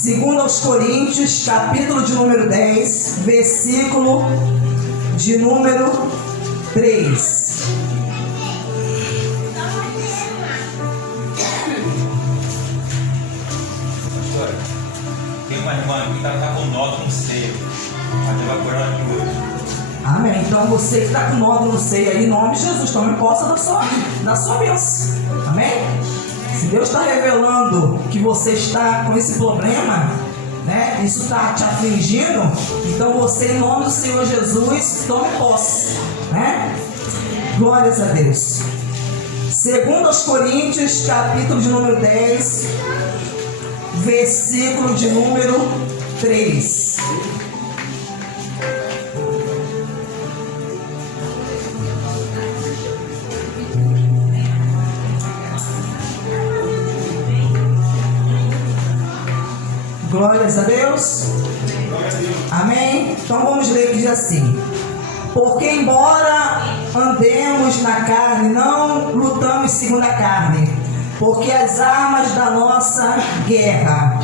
Segundo aos Coríntios, capítulo de número 10, versículo de número 3. Pastor, tem uma irmã que está com nódulo no seio. Ela vai curar aqui hoje. Amém. Então você que está com nódulo no seio aí, em nome de Jesus, tome posse da sua bênção. Amém? Se Deus está revelando que você está com esse problema, né? Isso está te afligindo, então você, em nome do Senhor Jesus, tome posse, né? Glórias a Deus. Segundo aos Coríntios, capítulo de número 10, versículo de número 3. Glórias a Deus. Amém? Então vamos ler que diz assim: porque embora andemos na carne, não lutamos segundo a carne, porque as armas da nossa guerra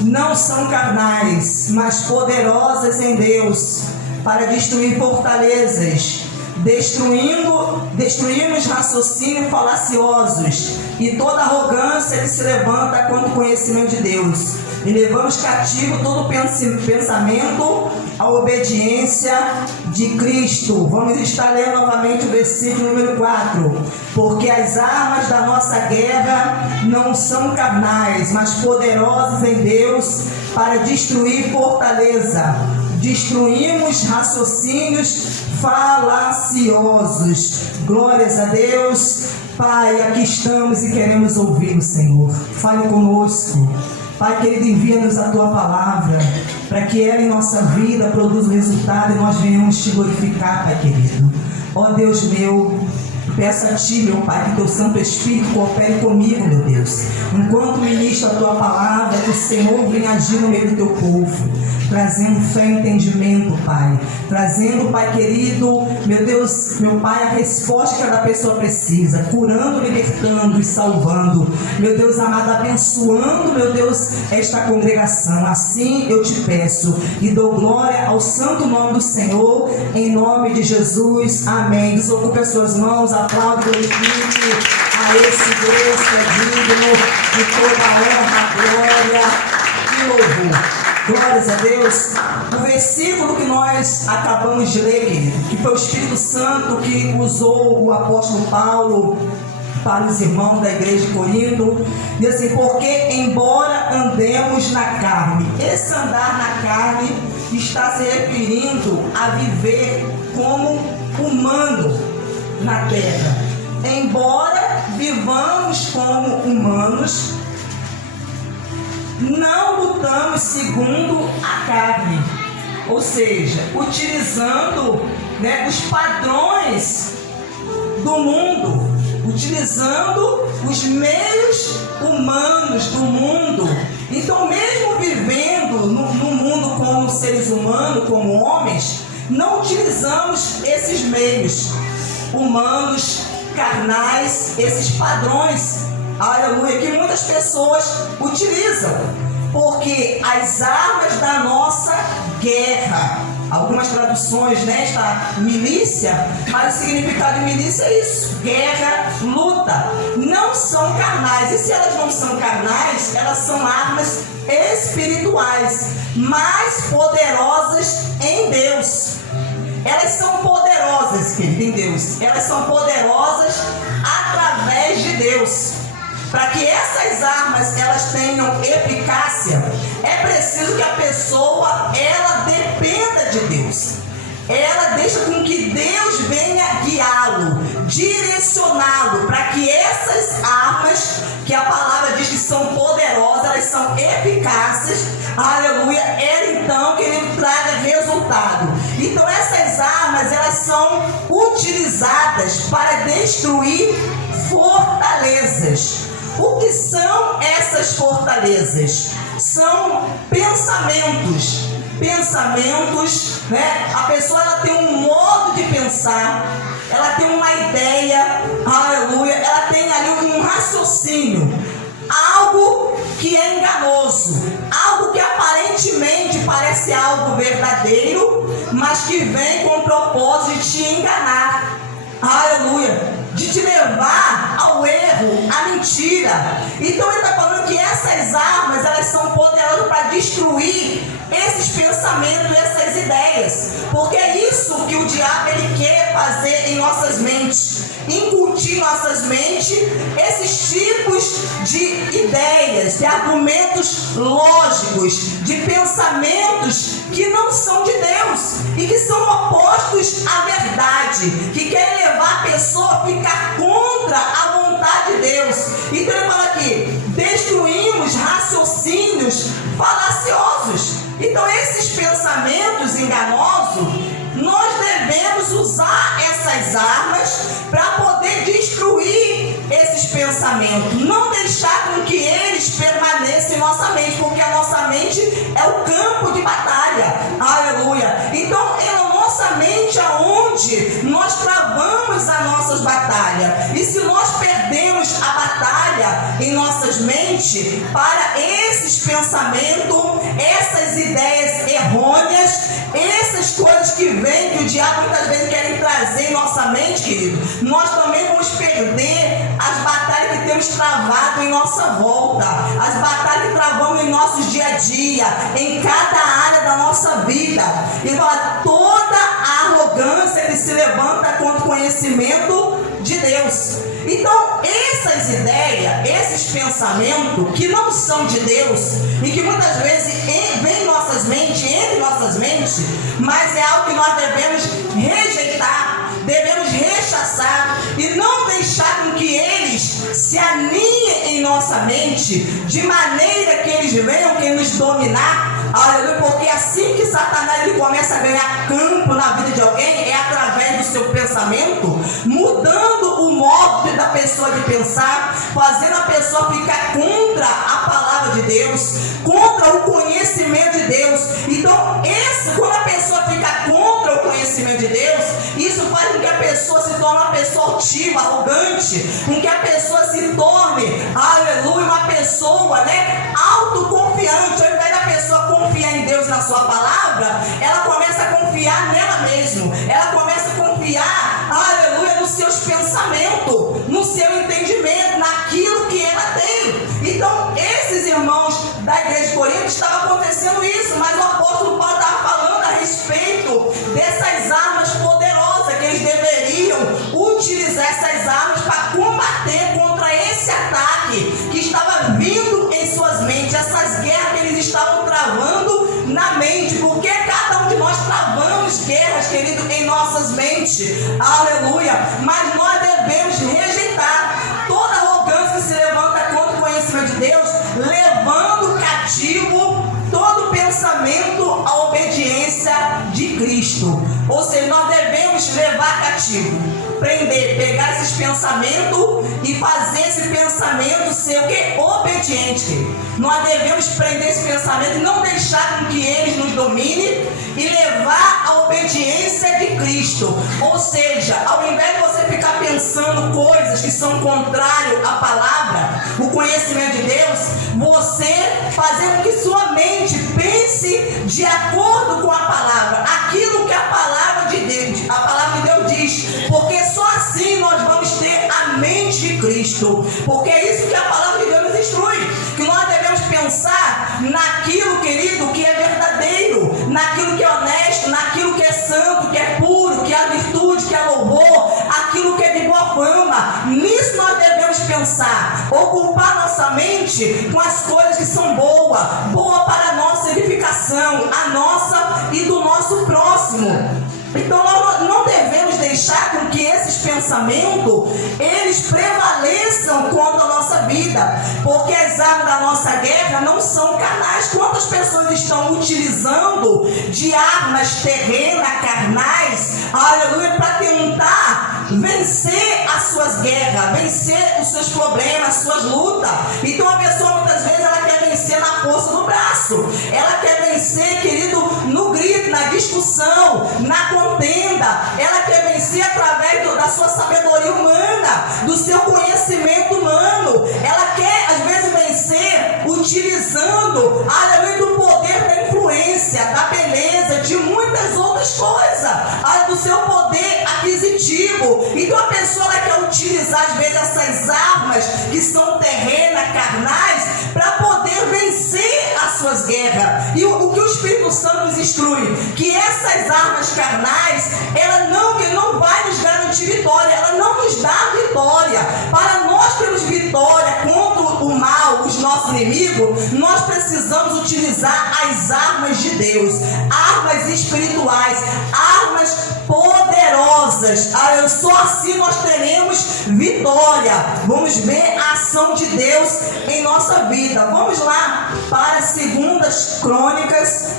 não são carnais, mas poderosas em Deus, para destruir fortalezas, destruímos raciocínios falaciosos e toda arrogância que se levanta contra o conhecimento de Deus, e levamos cativo todo pensamento à obediência de Cristo. Vamos estar lendo novamente o versículo número 4. Porque as armas da nossa guerra não são carnais, mas poderosas em Deus para destruir fortaleza. Destruímos raciocínios falaciosos. Glórias a Deus. Pai, aqui estamos e queremos ouvir o Senhor. Fale conosco. Pai querido, envia-nos a Tua palavra, para que ela em nossa vida produza resultado e nós venhamos Te glorificar, Pai querido. Ó Deus meu, peço a Ti, meu Pai, que Teu Santo Espírito coopere comigo, meu Deus. Enquanto ministro a Tua palavra, que o Senhor venha agir no meio do Teu povo, trazendo fé e entendimento, Pai. Trazendo, Pai querido, meu Deus, meu Pai, a resposta que cada pessoa precisa. Curando, libertando e salvando. Meu Deus amado, abençoando, meu Deus, esta congregação. Assim eu Te peço e dou glória ao santo nome do Senhor, em nome de Jesus. Amém. Desocupe as suas mãos, aplaude e glorifique a esse Deus que é digno de toda a honra, glória e louvor. Glórias a Deus. O versículo que nós acabamos de ler, querido, que foi o Espírito Santo que usou o apóstolo Paulo para os irmãos da igreja de Corinto, diz assim: porque embora andemos na carne, esse andar na carne está se referindo a viver como humano na terra. Embora vivamos como humanos, não lutamos segundo a carne, ou seja, utilizando, os padrões do mundo, utilizando os meios humanos do mundo. Então, mesmo vivendo no mundo como seres humanos, como homens, não utilizamos esses meios humanos, carnais, esses padrões, aleluia, que muitas pessoas utilizam, porque as armas da nossa guerra, algumas traduções, esta milícia, mas o significado de milícia é isso: guerra, luta, não são carnais. E se elas não são carnais, elas são armas espirituais, mais poderosas em Deus. Elas são poderosas, querido, em Deus. Elas são poderosas através de Deus. Para que essas armas elas tenham eficácia, é preciso que a pessoa ela dependa de Deus. Ela deixa com que Deus venha guiá-lo, direcioná-lo, para que essas armas, que a palavra diz que são poderosas, elas são eficazes, aleluia, ela então, querido, traga resultado. Então essas armas, elas são utilizadas para destruir fortalezas. O que são essas fortalezas? São pensamentos, a pessoa ela tem um modo de pensar, ela tem uma ideia, aleluia, ela tem ali um raciocínio, algo que é enganoso, algo que a parece algo verdadeiro, mas que vem com o propósito de te enganar. Aleluia! De te levar ao erro, à mentira. Então ele está falando que essas armas, elas são poderosas para destruir esses pensamentos, essas ideias. Porque é isso que o diabo ele quer fazer em nossas mentes. Incutir em nossas mentes esses tipos de ideias, de argumentos lógicos, de pensamentos que não são de Deus e que são opostos à verdade, que querem levar a pessoa a ficar contra a vontade de Deus. Então ele fala aqui, destruímos raciocínios falaciosos. Então esses pensamentos enganosos, nós devemos usar essas armas para poder destruir esses pensamentos, não deixar com que eles permaneçam em nossa mente, porque a nossa mente é o campo de batalha. Aleluia! Então é na nossa mente aonde nós travamos as nossas batalhas. E se nós perdemos a batalha em nossas mentes para esses pensamentos, essas ideias errôneas, essas coisas que vêm, que o diabo muitas vezes quer trazer em nossa mente, querido, nós também vamos perder as batalhas que temos travado em nossa volta, as batalhas que travamos em nossos dia a dia, em cada área da nossa vida. E fala, toda a arrogância que se levanta contra o conhecimento de Deus. Então, essas ideias, esses pensamentos que não são de Deus e que muitas vezes vêm em nossas mentes, entre nossas mentes, mas é algo que nós devemos rejeitar, devemos rechaçar e não deixar com que eles se alinhem em nossa mente de maneira que eles venham que nos dominar. Aleluia, porque assim que Satanás ele começa a ganhar campo na vida de alguém, é através do seu pensamento, mudando o modo da pessoa de pensar, fazendo a pessoa ficar contra a palavra de Deus, contra o conhecimento de Deus. Então, quando a pessoa fica contra o conhecimento de Deus, isso faz com que a pessoa se torne uma pessoa altiva, arrogante, com que a pessoa se torne, aleluia, uma pessoa, autoconfiante. Ao invés da pessoa confiar em Deus, na sua palavra, ela começa a confiar nela mesma, ela começa a confiar, aleluia, nos seus pensamentos, no seu entendimento, naquilo que ela tem. Então, esses irmãos da igreja de Corinto, estava acontecendo isso, mas o apóstolo Paulo estava falando a respeito dessas armas poderosas, que eles deveriam utilizar essas armas para combater contra esse ataque que estava vindo em suas mentes, essas guerras que eles estavam travando na mente, porque cada um de nós travamos guerras, querido, em nossas mentes, aleluia, mas nós devemos rejeitar toda arrogância que se levanta contra o conhecimento de Deus, levando cativo todo pensamento à obediência de Cristo. Ou seja, nós devemos levar cativo, prender, pegar esses pensamentos e fazer esse pensamento ser o que? Obediente. Nós devemos prender esse pensamento e não deixar com que eles nos dominem e levar a obediência de Cristo. Ou seja, ao invés de você ficar pensando coisas que são contrárias à palavra, o conhecimento de Deus, você fazer com que sua mente pense de acordo com a palavra, aquilo que a palavra de Deus diz, porque só assim nós vamos ter a mente de Cristo, porque é isso que a palavra de Deus nos instrui, que nós devemos pensar naquilo, querido, que é verdadeiro, naquilo que é honesto, naquilo que é santo, que é puro, que é virtude, que é louvor, aquilo que é de boa fama. Nisso nós devemos pensar, ocupar nossa mente com as coisas que são boas para a nossa edificação, a nossa e do nosso próximo. Então nós não devemos deixar com que esses pensamentos eles prevaleçam contra a nossa vida, porque as armas da nossa guerra não são carnais. Quantas pessoas estão utilizando de armas terrenas, carnais, aleluia, para tentar vencer as suas guerras, vencer os seus problemas, as suas lutas. Então a pessoa muitas vezes ela quer vencer na força do braço, ela quer vencer, querido, no grito, na discussão, na contenda, ela quer vencer através da sua sabedoria humana, do seu conhecimento humano, ela quer às vezes vencer utilizando, aleluia, do poder da influência, da beleza coisas, do seu poder aquisitivo. Então a pessoa ela quer utilizar às vezes essas armas que são terrenas, carnais, para poder vencer as suas guerras. E o que o Espírito Santo nos instrui, que essas armas carnais, ela não vai nos garantir vitória, ela não nos dá vitória. Para nós termos vitória contra o mal, os nossos inimigos, nós precisamos utilizar as armas de Deus, armas espirituais, armas poderosas. Só assim nós teremos vitória. Vamos ver a ação de Deus em nossa vida. Vamos lá para 2 Crônicas,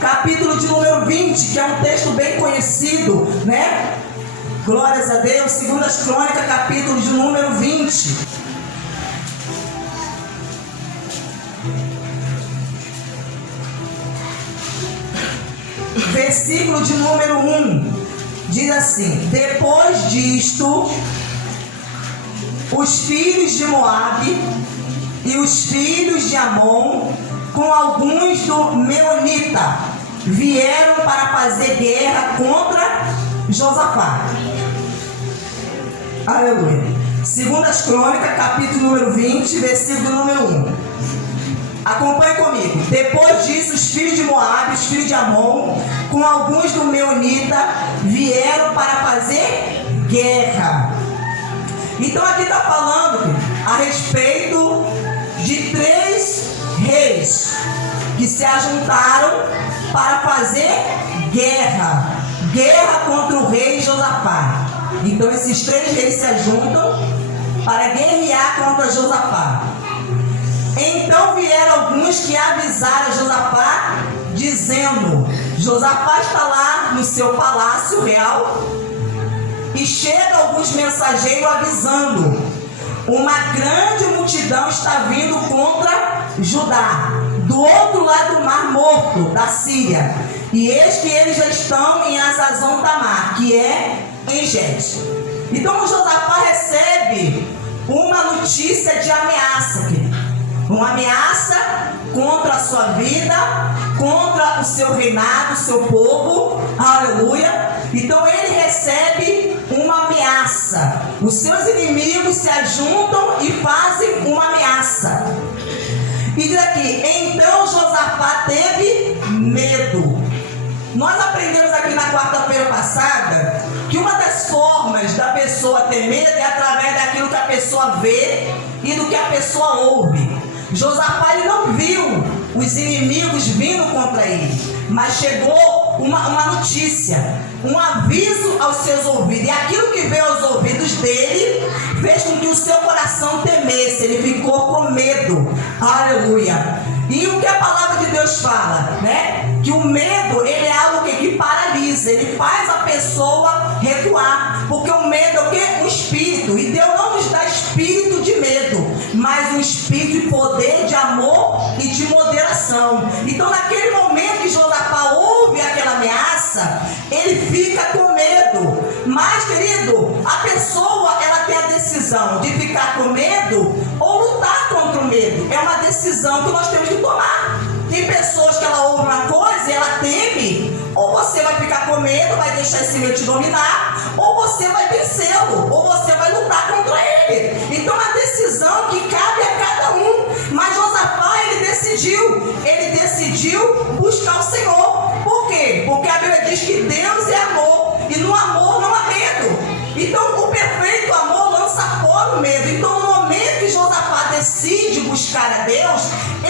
capítulo de número 20, que é um texto bem conhecido, né? Glórias a Deus. 2 Crônicas, capítulo de número 20. Versículo de número 1. Diz assim: depois disto, os filhos de Moabe e os filhos de Amon, com alguns do Meonita, vieram para fazer guerra contra Josafá. Aleluia. 2 Crônicas, capítulo número 20, versículo número 1. Acompanhe comigo. Depois disso, os filhos de Moabe, os filhos de Amon, com alguns do Meonita, vieram para fazer guerra. Então aqui está falando a respeito de 3 reis que se ajuntaram para fazer guerra contra o rei Josafá. Então esses 3 reis se ajuntam para guerrear contra Josafá. Então vieram alguns que avisaram a Josafá, dizendo: Josafá está lá no seu palácio real. E chega alguns mensageiros avisando: uma grande multidão está vindo contra Judá, do outro lado do Mar Morto, da Síria. E eis que eles já estão em Hazazon Tamar, que é em Gete. Então Josafá recebe uma notícia de ameaça, uma ameaça contra a sua vida, contra o seu reinado, o seu povo. Aleluia. Então ele recebe uma ameaça. Os seus inimigos se ajuntam e fazem uma ameaça. E diz aqui: então Josafá teve medo. Nós aprendemos aqui na quarta-feira passada que uma das formas da pessoa ter medo é através daquilo que a pessoa vê e do que a pessoa ouve. Josafá ele não viu os inimigos vindo contra ele, mas chegou uma notícia, um aviso aos seus ouvidos, e aquilo que veio aos ouvidos dele fez com que o seu coração temesse, ele ficou com medo. Aleluia. E o que a palavra de Deus fala, né? Que o medo, ele é algo que paralisa, ele faz a pessoa recuar, porque o medo é o quê? Um espírito, e Deus não nos dá espírito de medo, mas um espírito de poder, de amor e de moderação. Então naquele momento que Josafá ouve aquela ameaça, ele fica com medo. Mas, querido, a pessoa, ela tem a decisão de ficar com medo ou lutar contra o medo. É uma decisão que nós temos que tomar. Tem pessoas que ela ouve uma coisa e ela teme. Ou você vai ficar com medo, vai deixar esse medo te dominar, ou você vai vencê-lo, ou você vai lutar contra ele. Então é uma decisão que cabe a cada um. Mas Josafá, ele decidiu buscar o Senhor. Por quê? Porque a Bíblia diz que Deus é amor, e no amor não há medo. Então o perfeito amor lança fora o medo. Então no momento que Josafá decide buscar a Deus,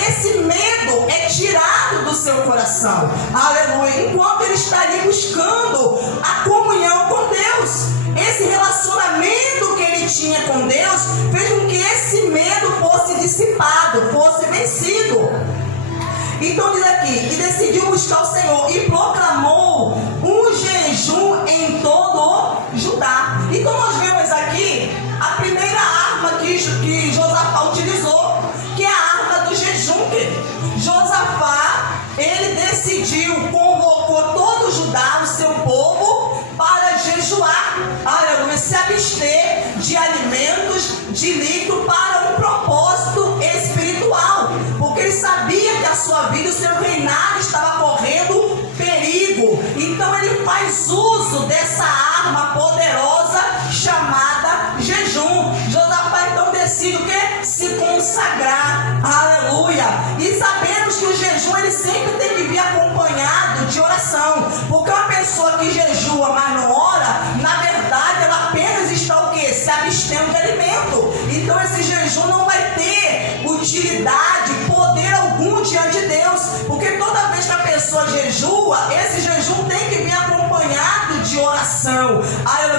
esse medo é tirado do seu coração. Aleluia. Enquanto ele está ali buscando a comunhão com Deus, esse relacionamento que ele tinha com Deus fez com que esse medo fosse dissipado, fosse vencido. Então diz aqui: e decidiu buscar o Senhor e proclamou um jejum em todo o Judá. Então nós vemos aqui a primeira arma que Josafá utilizou, que é a arma do jejum. Josafá, ele decidiu, convocou todo o Judá, o seu povo, para jejuar, aleluia, se abster de alimentos, de líquido, para um propósito espiritual, porque ele sabia que a sua vida, o seu reinado estava correndo perigo. Então consagrar, aleluia. E sabemos que o jejum ele sempre tem que vir acompanhado de oração, porque uma pessoa que jejua, mas não ora, na verdade ela apenas está o quê? Se abstendo de alimento. Então esse jejum não vai ter utilidade, poder algum diante de Deus, porque toda vez que a pessoa jejua, esse jejum tem que vir acompanhado de oração,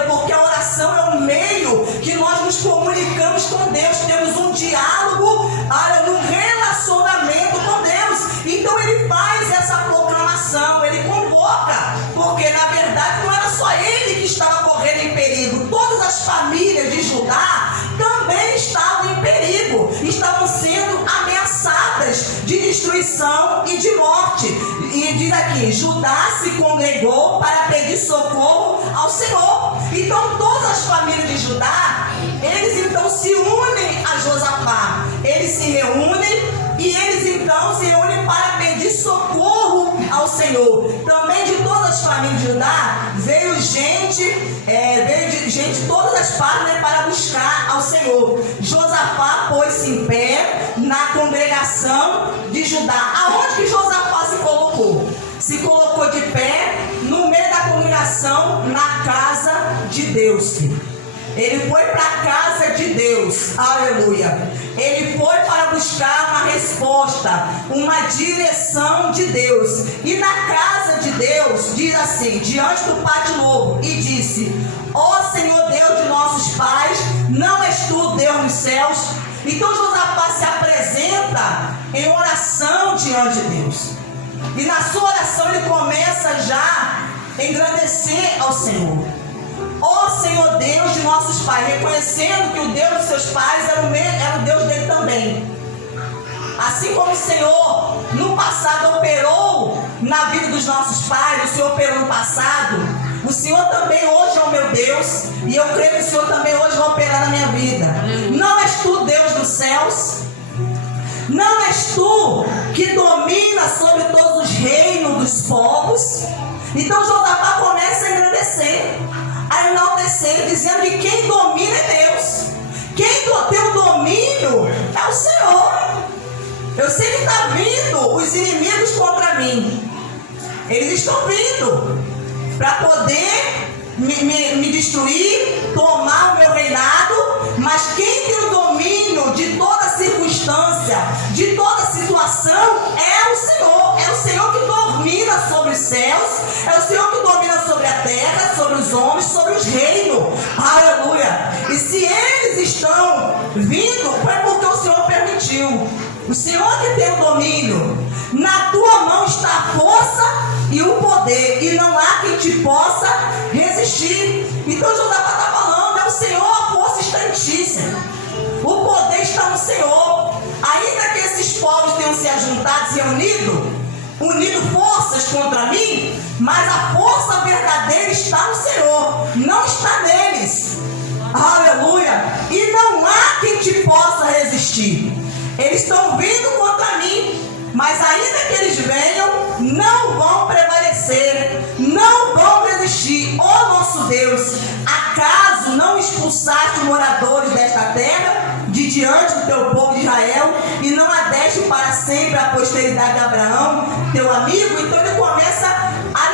porque a oração é o meio que nós nos comunicamos com Deus, temos um diálogo, um relacionamento com Deus. Então ele faz essa proclamação, ele convoca, porque na verdade não era só ele que estava correndo em perigo, todas as famílias de Judá também estavam em perigo, estavam sendo ameaçadas de destruição e de morte. E diz aqui, Judá se congregou para pedir socorro ao Senhor. Então todas as famílias de Judá, eles então se unem a Josafá, eles se reúnem e eles então se reúnem para pedir socorro ao Senhor. Também de todas as famílias de Judá veio gente de todas as partes, né, para buscar ao Senhor. Josafá pôs-se em pé na congregação de Judá. Aonde que Josafá se colocou? Se colocou de pé no meio da congregação, na casa de Deus. Ele foi para a casa de Deus, aleluia. Ele foi para buscar uma resposta, uma direção de Deus. E na casa de Deus, diz assim, diante do pátio novo, e disse: ó Senhor Deus de nossos pais, não és tu Deus nos céus? Então Josafá se apresenta em oração diante de Deus. E na sua oração ele começa já a engrandecer ao Senhor. Ó Senhor Deus de nossos pais, reconhecendo que o Deus dos seus pais era o Deus dele também. Assim como o Senhor no passado operou na vida dos nossos pais, o Senhor operou no passado, o Senhor também hoje é o meu Deus, e eu creio que o Senhor também hoje vai operar na minha vida. Não és tu Deus dos céus? Não és tu que domina sobre todos os reinos dos povos? Então Josafá começa a engrandecer, a enaltecer, dizendo que quem domina é Deus. Quem tem o domínio é o Senhor. Eu sei que está vindo os inimigos contra mim. Eles estão vindo para poder me destruir, tomar o meu reinado. Mas quem tem o domínio de toda circunstância, de toda situação, é o Senhor. É o Senhor que domina sobre os céus, é o Senhor que domina sobre a terra, sobre os homens, sobre os reinos. Aleluia. E se eles estão vindo, foi porque o Senhor permitiu. O Senhor que tem o domínio. Na tua mão está a força e o poder, e não há quem te possa resistir. Então Josafá está falando, é o Senhor, a força está em ti, Senhor. O poder está no Senhor. Ainda que esses povos tenham se ajuntado, se unido forças contra mim, mas a força verdadeira está no Senhor, não está neles. Aleluia. E não há quem te possa resistir. Eles estão vindo contra mim, mas ainda que eles venham, não vão prevalecer, não vão resistir. Ó nosso Deus, acaso não expulsaste os moradores desta terra de diante do teu povo de Israel, e não a deste para sempre a posteridade de Abraão, teu amigo? Então ele começa a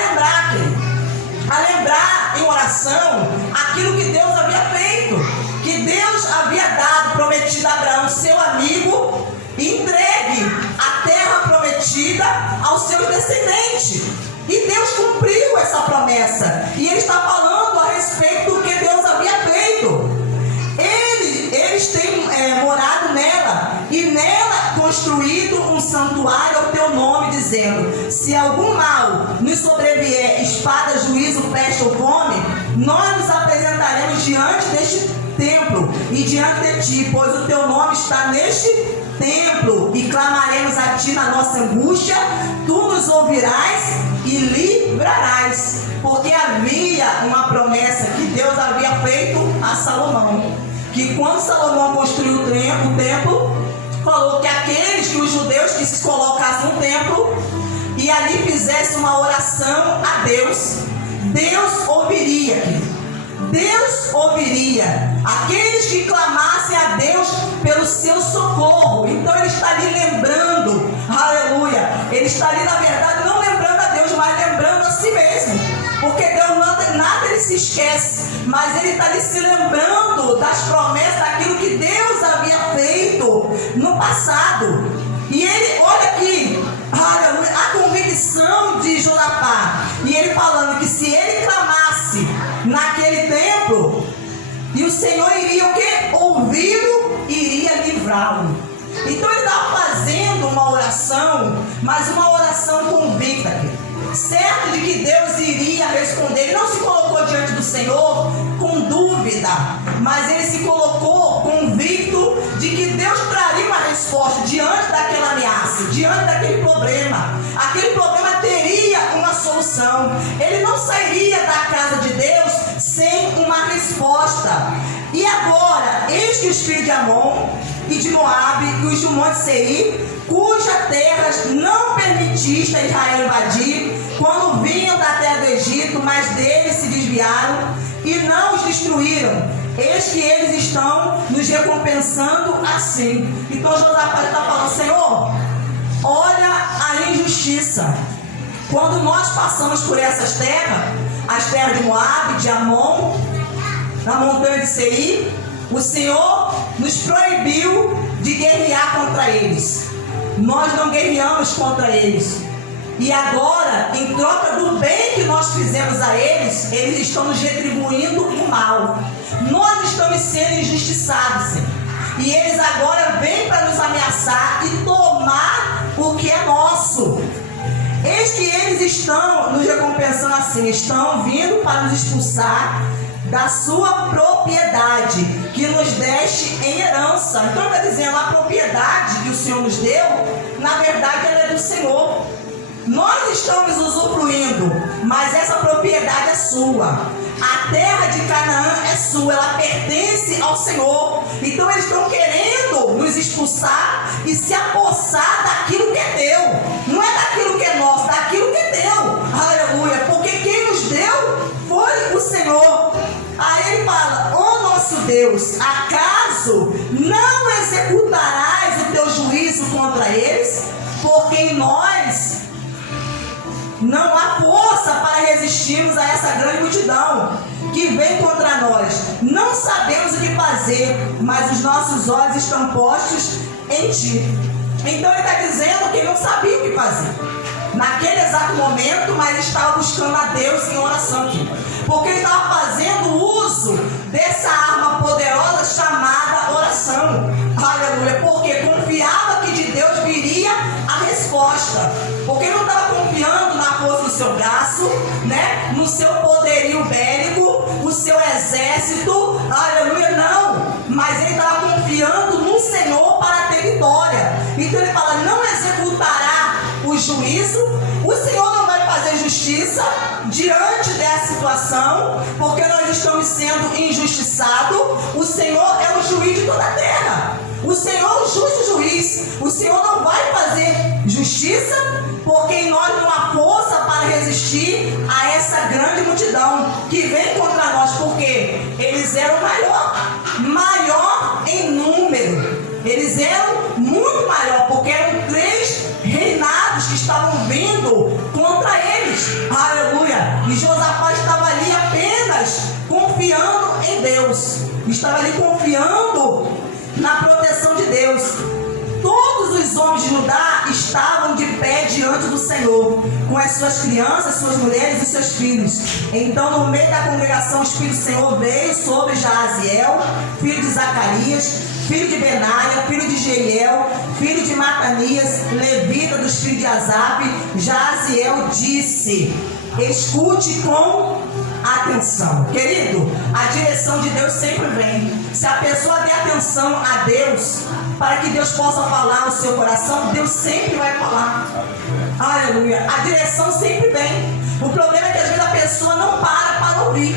lembrar em oração aquilo que Deus havia feito, que Deus havia dado, prometido a Abraão, seu amigo, entregue a terra prometida aos seus descendentes. E Deus cumpriu essa promessa. E ele está falando a respeito do que Deus havia feito. Eles têm morado nela, e nela construído um santuário ao teu nome, dizendo: se algum mal nos sobrevier, espada, juízo, peste ou fome, nós nos apresentaremos diante deste templo e diante de ti, pois o teu nome está neste templo, e clamaremos a ti na nossa angústia, tu nos ouvirás e livrarás. Porque havia uma promessa que Deus havia feito a Salomão, que quando Salomão construiu o templo, falou que os judeus que se colocassem no templo e ali fizessem uma oração a Deus, Deus ouviria. Deus ouviria aqueles que clamassem a Deus pelo seu socorro. Então ele está ali lembrando, aleluia, ele está ali na verdade não lembrando a Deus, mas lembrando a si mesmo, porque Deus nada ele se esquece, mas ele está ali se lembrando das promessas, daquilo que Deus havia feito no passado. E ele, olha aqui, aleluia, a convicção de Josafá, e ele falando que se ele clamasse naquele templo, e o Senhor iria o quê? Ouvi-lo, iria livrá-lo. Então ele estava fazendo uma oração, mas uma oração convicta, certo de que Deus iria responder. Ele não se colocou diante do Senhor com dúvida, mas ele se colocou convicto de que Deus traria uma resposta diante daquela ameaça, diante daquele problema. Aquele problema teria uma solução. Ele não sairia da casa de Deus sem uma resposta. E agora, eis que os filhos de Amon e de Moabe e os de Monte Seir, cuja terra não permitiste a Israel invadir, quando vinham da terra do Egito, mas deles se desviaram e não os destruíram. Eis que eles estão nos recompensando assim. Então Josafá está falando: Senhor, olha a injustiça. Quando nós passamos por essas terras, as terras de Moabe, de Amon, na montanha de Seir, o Senhor nos proibiu de guerrear contra eles. Nós não guerreamos contra eles. E agora, em troca do bem que nós fizemos a eles, eles estão nos retribuindo o mal. Nós estamos sendo injustiçados, Senhor. E eles agora vêm para nos ameaçar e tomar o que é nosso. Eis que eles estão nos recompensando assim, estão vindo para nos expulsar da sua propriedade, que nos deste em herança. Então está dizendo, a propriedade que o Senhor nos deu, na verdade ela é do Senhor. Nós estamos usufruindo, mas essa propriedade é sua. A terra de Canaã é sua, ela pertence ao Senhor. Então eles estão querendo nos expulsar e se apossar daquilo que é teu. Não é daquilo que é nosso, daquilo que é teu. Aleluia, porque quem nos deu foi o Senhor. Aí ele fala: ó nosso Deus, acaso não executarás o teu juízo contra eles? Porque em nós não há força para resistirmos a essa grande multidão que vem contra nós. Não sabemos o que fazer, mas os nossos olhos estão postos em ti. Então ele está dizendo que ele não sabia o que fazer naquele exato momento, mas estava buscando a Deus em oração, porque ele estava fazendo uso dessa arma poderosa chamada oração. Aleluia, porque confiava que de Deus viria a resposta, porque ele não estava confiando na força do seu braço, né, no seu poderio bélico, no seu exército, aleluia, não, mas ele estava confiando no Senhor para ter vitória. Então ele fala: não executará o juízo, o Senhor não vai fazer justiça diante dessa situação, porque nós estamos sendo injustiçados. O Senhor é o juiz de toda a terra, o Senhor é o justo juiz. O Senhor não vai fazer justiça, porque em nós não há força para resistir a essa grande multidão que vem contra nós, porque eles eram maior em número. Eles eram muito maior, porque eram 3 reinados que estavam vindo contra eles. Aleluia. E Josafá estava ali apenas confiando em Deus, estava ali confiando na proteção de Deus. Todos os homens de Judá estavam de pé diante do Senhor, com as suas crianças, suas mulheres e seus filhos. Então, no meio da congregação, o Espírito do Senhor veio sobre Jaaziel, filho de Zacarias, filho de Benaia, filho de Jeiel, filho de Matanias, levita dos filhos de Asaf. Jaaziel disse: escute com atenção. Querido, a direção de Deus sempre vem. Se a pessoa der atenção a Deus, para que Deus possa falar ao seu coração, Deus sempre vai falar. Aleluia. A direção sempre vem. O problema é que às vezes a pessoa não para ouvir.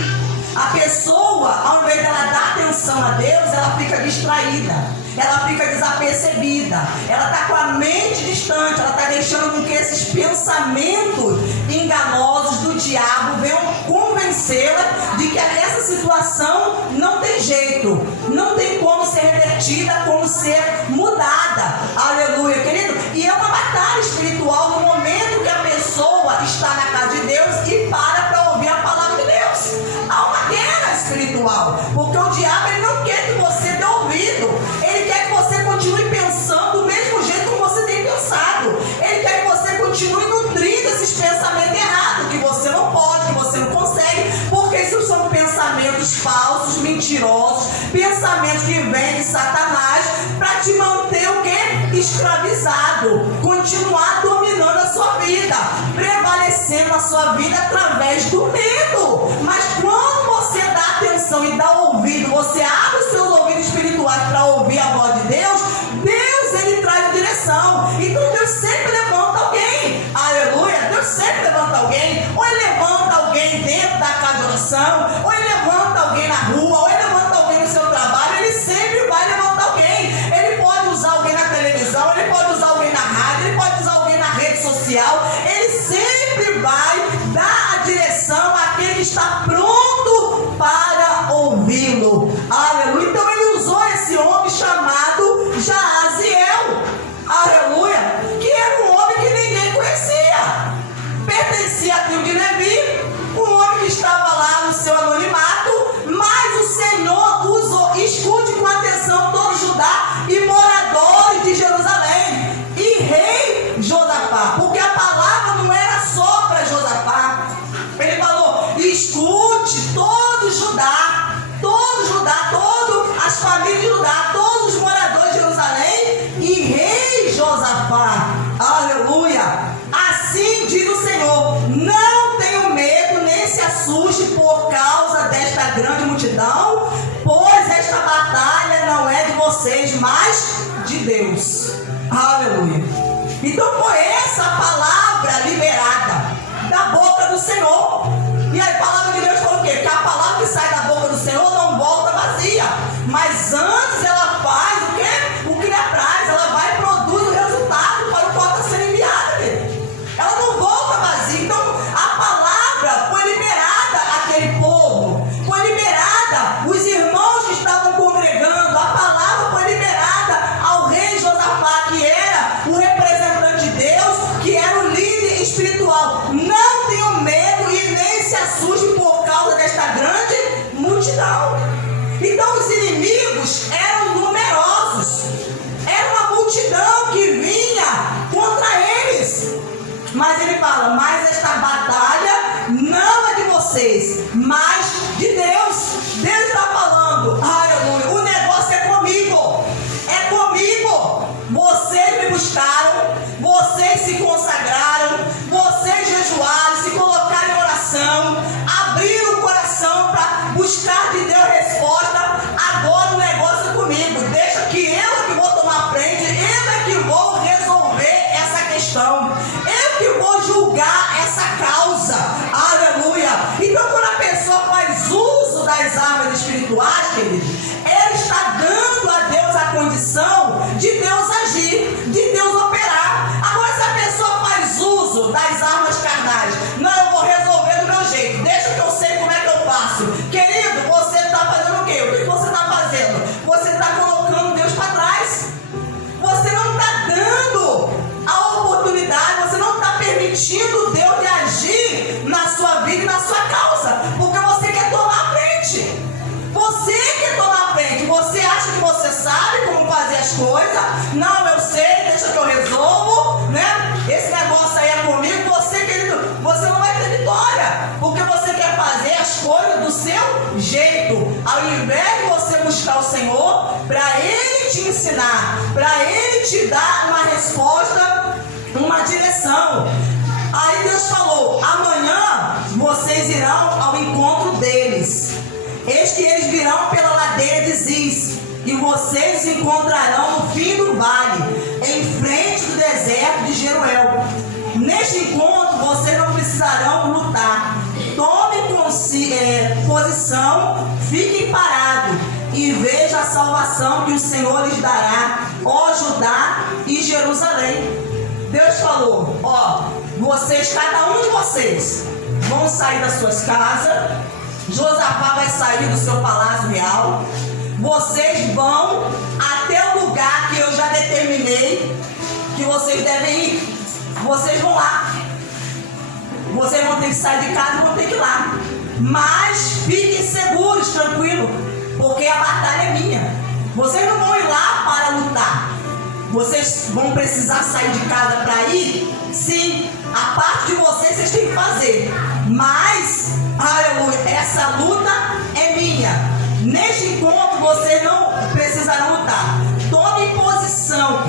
A pessoa, ao invés dela dar atenção a Deus, ela fica distraída, ela fica desapercebida, ela está com a mente instante, ela está deixando com que esses pensamentos enganosos do diabo venham convencê-la de que essa situação não tem jeito, não tem como ser revertida, como ser mudada. Aleluia, querido. E é uma batalha espiritual no momento que a pessoa está na casa de Deus e para ouvir a palavra de Deus. Há uma guerra espiritual, porque o diabo ele não quer que você dê ouvido, ele quer que você continue pensando do mesmo jeito como você tem pensado, ele quer que você continue nutrindo esses pensamentos errados, que você não pode, que você não consegue, porque isso são pensamentos falsos, mentirosos, pensamentos que vêm de Satanás para te manter o quê? Escravizado, continuar dominando a sua vida, prevalecendo a sua vida através do medo. Mas quando você dá atenção e dá ouvido, você abre os seus ouvidos espirituais para ouvir a voz de Deus, Deus ele traz direção. Então Deus sempre levanta alguém, aleluia, Deus sempre levanta alguém, ou ele levanta alguém dentro da casa de oração, ou ele levanta alguém na rua, ou ele levanta alguém no seu trabalho, ele sempre vai levantar alguém. Ele pode usar alguém na televisão, ele pode usar alguém na rádio, ele pode usar alguém na rede social, ele sempre vai dar a direção àquele que está pronto para ouvi-lo, aleluia. Então ele usou esse homem chamado Jaziel, aleluia, que era um homem que ninguém conhecia, pertencia à tribo de Levi, um homem que estava lá no seu anonimato, mas o Senhor usou, escute com atenção todo Judá e moradores de Jerusalém e rei Josafá, porque a palavra não era só para Josafá, ele falou, escute todo Judá, todas as famílias de Judá, todos os moradores de Jerusalém e rei Josafá, aleluia, assim diz o Senhor, não tenham medo nem se assuste por causa desta grande multidão, pois esta batalha não é de vocês, mas de Deus, aleluia. Então foi essa palavra liberada da boca do Senhor, e a palavra de Deus falou o quê? Que a palavra que sai da boca do Senhor não volta vazia, mas antes ela faz o quê? O que lhe apraz, ela vai e produz o resultado para o qual está sendo enviada, ela não volta vazia. Então a palavra foi liberada àquele povo, foi liberada os irmãos que estavam congregando, a palavra foi liberada ao rei Josafá, que era o representante de Deus, que era o líder espiritual. Não tenham medo e nem se assuste por causa desta grande multidão. Então os inimigos eram numerosos, era uma multidão que vinha contra eles, mas ele fala, mas esta batalha não é de vocês, mas de Deus. Deus está falando, aleluia, o negócio é comigo, vocês me buscaram, vocês se consagraram, vocês jejuaram, se colocaram em oração, abriram o coração para buscar de Deus resposta. Agora o negócio é comigo, deixa que eu é que vou tomar frente, eu é que vou resolver essa questão, eu que vou julgar essa causa, aleluia. Então quando a pessoa faz uso das armas espirituais, querido, ela está dando a Deus a condição de Deus agir, de Deus operar. Agora se a pessoa faz uso das armas carnais, não, eu vou resolver do meu jeito, deixa que eu sei como é que eu faço, querido, você está fazendo o quê? O que você está fazendo? Você está colocando Deus para trás, você não está dando a oportunidade, você não está permitindo Deus de agir na sua vida e na sua causa, porque você quer tomar a frente, você acha que você sabe como fazer as coisas, não, eu sei, deixa que eu resolvo, né? Esse negócio aí é comigo, você, querido, você não vai ter vitória, porque você quer fazer as coisas do seu jeito, ao invés de você buscar o Senhor, para Ele te ensinar, para Ele te dar uma resposta, uma direção. Aí Deus falou, amanhã vocês irão ao encontro deles, eis que eles virão pela ladeira de Ziz, e vocês se encontrarão no fim do vale, em frente do deserto de Jeruel. Neste encontro vocês não precisarão lutar. Tomem posição, fiquem parados e vejam a salvação que o Senhor lhes dará, ó Judá e Jerusalém. Deus falou, ó, vocês, cada um de vocês, vão sair das suas casas. Josafá vai sair do seu palácio real. Vocês vão até o lugar que eu já determinei que vocês devem ir. Vocês vão lá. Vocês vão ter que sair de casa e vão ter que ir lá. Mas fiquem seguros, tranquilos, porque a batalha é minha. Vocês não vão ir lá para lutar. Vocês vão precisar sair de casa para ir? Sim, a parte de vocês têm que fazer. Mas, aleluia, essa luta é minha. Neste encontro vocês não precisarão lutar. Tomem posição.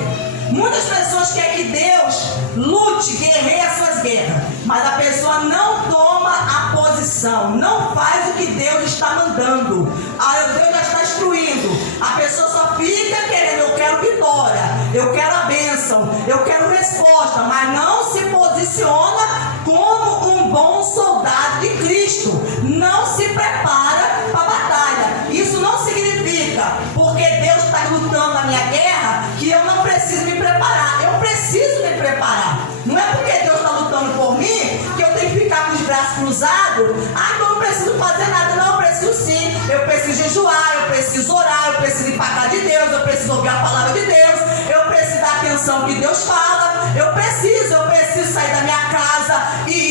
Muitas pessoas querem que Deus lute, guerreie as suas guerras, mas a pessoa não toma a posição, não faz o que Deus está mandando. Deus já está instruindo. A pessoa só fica querendo, eu quero vitória, eu quero a bênção, eu quero resposta, mas não se posiciona como um bom soldado de Cristo. Não se prepara para a batalha. Isso não significa, porque Deus está lutando na minha guerra, que eu não preciso me preparar. Eu preciso me preparar. Não é porque Deus está lutando por mim que eu tenho que ficar com os braços cruzados. Então eu não preciso fazer nada. Não, eu preciso sim. Eu preciso jejuar, eu preciso orar, eu preciso ir para a casa de Deus, eu preciso ouvir a palavra de Deus, eu preciso dar atenção ao que Deus fala. Eu preciso sair da minha casa e